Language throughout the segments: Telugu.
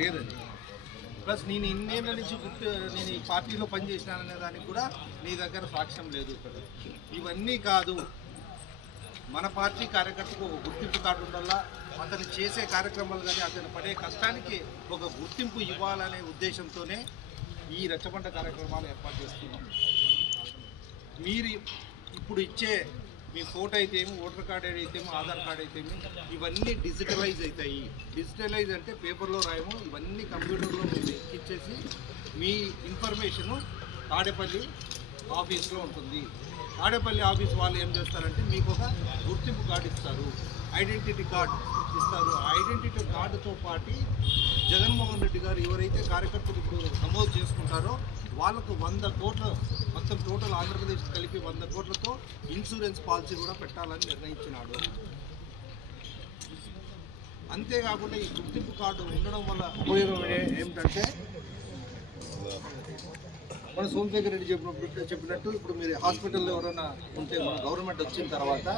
లేదని ప్లస్ నేను ఇన్నేళ్ళ నుంచి గుర్తు నేను ఈ పార్టీలో పనిచేసినాననే దానికి కూడా నీ దగ్గర సాక్ష్యం లేదు ఇక్కడ. ఇవన్నీ కాదు. మన పార్టీ కార్యకర్తకు ఒక గుర్తింపు కార్డు ఉండాలా? అతను చేసే కార్యక్రమాలు కానీ అతను పడే కష్టానికి ఒక గుర్తింపు ఇవ్వాలనే ఉద్దేశంతోనే ఈ రచ్చబండ కార్యక్రమాలు ఏర్పాటు చేస్తున్నాం. మీరు ఇప్పుడు ఇచ్చే మీ ఫోటో అయితే ఏమి ఓటర్ కార్డ్ అయితే ఆధార్ కార్డ్ అయితే ఇవన్నీ డిజిటలైజ్ అవుతాయి. డిజిటలైజ్ అంటే పేపర్లో రాయము ఇవన్నీ కంప్యూటర్లో మీరు ఎక్కిచ్చేసి మీ ఇన్ఫర్మేషను తాడేపల్లి ఆఫీస్లో ఉంటుంది. తాడేపల్లి ఆఫీస్ వాళ్ళు ఏం చేస్తారంటే మీకు ఒక గుర్తింపు కార్డు ఇస్తారు. ఐడెంటిటీ కార్డు ఇస్తారు. ఆ ఐడెంటిటీ కార్డుతో పాటు జగన్మోహన్ రెడ్డి గారు ఎవరైతే కార్యకర్తలు ఇప్పుడు నమోదు చేసుకుంటారో వాళ్ళకు వంద కోట్ల మొత్తం టోటల్ ఆంధ్రప్రదేశ్ కలిపి వంద కోట్లతో ఇన్సూరెన్స్ పాలసీ కూడా పెట్టాలని నిర్ణయించినాడు. అంతేకాకుండా ఈ గుర్తింపు కార్డు ఉండడం వల్ల ఉపయోగం ఏమిటంటే మన సోమశేఖర్ రెడ్డి చెప్పినప్పుడు చెప్పినట్టు ఇప్పుడు మీరు హాస్పిటల్లో ఎవరైనా ఉంటే మన గవర్నమెంట్ వచ్చిన తర్వాత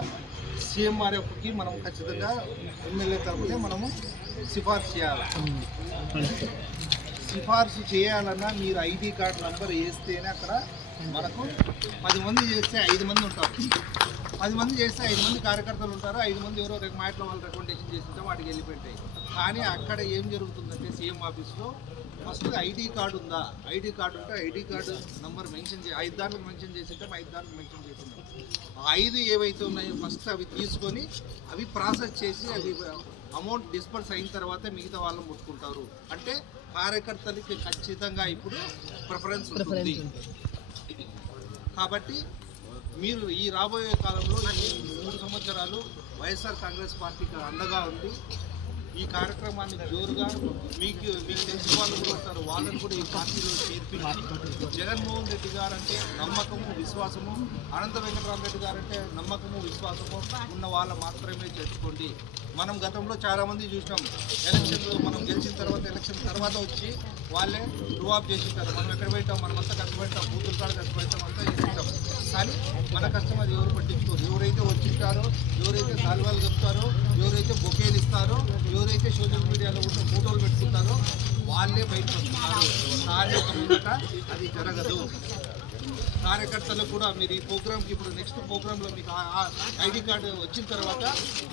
సీఎంఆర్ఎఫ్కి మనం ఖచ్చితంగా ఎమ్మెల్యే తరపునే మనము సిఫార్సు చేయాలి. సిఫార్సు చేయాలన్నా మీరు ఐడి కార్డు నంబర్ వేస్తేనే అక్కడ మనకు పది మంది చేస్తే ఐదు మంది ఉంటారు. పది మంది చేస్తే ఐదు మంది కార్యకర్తలు ఉంటారు. ఐదు మంది ఎవరో రేపు మా ఇంట్లో వాళ్ళు రికమెండేషన్ చేస్తుంటే వాటికి వెళ్ళిపోతాయి కానీ అక్కడ ఏం జరుగుతుందంటే సీఎం ఆఫీస్లో ఫస్ట్ ఐడి కార్డు ఉందా? ఐడి కార్డు ఉంటే ఐడి కార్డు నంబర్ మెన్షన్ చే ఐదు దాంట్లో మెన్షన్ చేసింటాం ఐదు దాంట్లో మెన్షన్ చేసింటాం ఆ ఐదు ఏవైతే ఉన్నాయో ఫస్ట్ అవి తీసుకొని అవి ప్రాసెస్ చేసి అవి అమౌంట్ డిస్పర్స్ అయిన తర్వాత మిగతా వాళ్ళని ముట్టుకుంటారు. అంటే కార్యకర్తలకి ఖచ్చితంగా ఇప్పుడు ప్రిఫరెన్స్ ఉంటుంది. కాబట్టి మీరు ఈ రాబోయే కాలంలో మూడు సంవత్సరాలు వైఎస్ఆర్ కాంగ్రెస్ పార్టీకి అండగా ఉంది ఈ కార్యక్రమాన్ని జోరుగా మీకు మీకు తెలిసిన వాళ్ళు కూడా వాళ్ళని కూడా ఈ పార్టీలో చేర్పించి జగన్మోహన్ రెడ్డి గారు అంటే నమ్మకము విశ్వాసము అనంత వెంకటరామరెడ్డి గారు అంటే నమ్మకము విశ్వాసము ఉన్న వాళ్ళ మాత్రమే చేర్చుకోండి మనం గతంలో చాలామంది చూసినాం. ఎలక్షన్లో మనం గెలిచిన తర్వాత ఎలక్షన్ తర్వాత వచ్చి వాళ్ళే రువాబ్ చేసి మనం ఎక్కడ పెట్టాం మనమంతా కష్టపెడతాం బూతులు కాడ కష్టపెడతాం అంతా చేసింటాం కానీ మన కష్టం అది ఎవరు పట్టించుకోరు. ఎవరైతే వచ్చింటారో ఎవరైతే సాల్వాలు చెప్తారో ఎవరైతే బొకేలు ఇస్తారో ఎవరైతే సోషల్ మీడియాలో ఉన్న ఫోటోలు పెట్టుకుంటారో వాళ్ళే బయటకు వస్తున్నారు. కానీ అది జరగదు. కార్యకర్తలకు కూడా మీరు ఈ ప్రోగ్రామ్కి ఇప్పుడు నెక్స్ట్ ప్రోగ్రాంలో మీకు ఐడి కార్డు వచ్చిన తర్వాత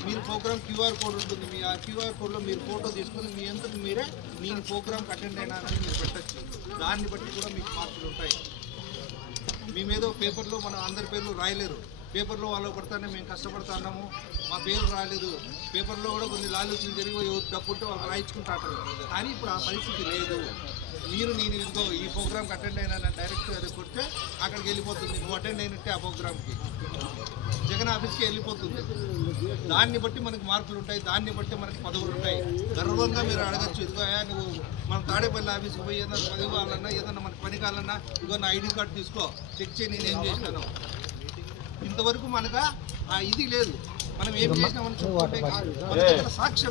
మీరు ప్రోగ్రామ్ క్యూఆర్ కోడ్ ఉంటుంది. మీ ఆ క్యూఆర్ కోడ్లో మీరు ఫోటో తీసుకొని మీ అంతకు మీరే నేను ప్రోగ్రామ్కి అటెండ్ అయినానని మీరు పెట్టచ్చు. దాన్ని బట్టి కూడా మీకు మార్పులు ఉంటాయి. మేమేదో పేపర్లో మనం అందరి పేర్లు రాయలేరు. పేపర్లో వాళ్ళు కొడతానే మేము కష్టపడుతున్నాము మా పేరు రాలేదు. పేపర్లో కూడా కొన్ని లాలూచులు జరిగి ఎవరు డబ్బుంటే వాళ్ళు రాయించుకుంటారు కానీ ఇప్పుడు ఆ పరిస్థితి లేదు. మీరు నేను ఇంకో ఈ ప్రోగ్రామ్కి అటెండ్ అయినా డైరెక్ట్ అది కొడితే అక్కడికి వెళ్ళిపోతుంది. నువ్వు అటెండ్ అయినట్టే ఆ ప్రోగ్రామ్కి. జగన్ ఆఫీస్కి వెళ్ళిపోతుంది. దాన్ని బట్టి మనకి మార్కులు ఉంటాయి దాన్ని బట్టి మనకి పదవులు ఉంటాయి గర్వంగా మీరు అడగచ్చు. ఇదిగో నువ్వు మన తాడేపల్లి ఆఫీస్కి పోయి ఏదైనా పదవి కావాలన్నా ఏదైనా మనకి పని కావాలన్నా ఇదిగో నా ఐడి కార్డు తీసుకో. చెక్ చేయి నేను ఏం చేసినాను ఇంతవరకు మనకు ఆ ఇది లేదు. మనం ఏం చేసినామని చెప్పుకుంటే సాక్ష్యం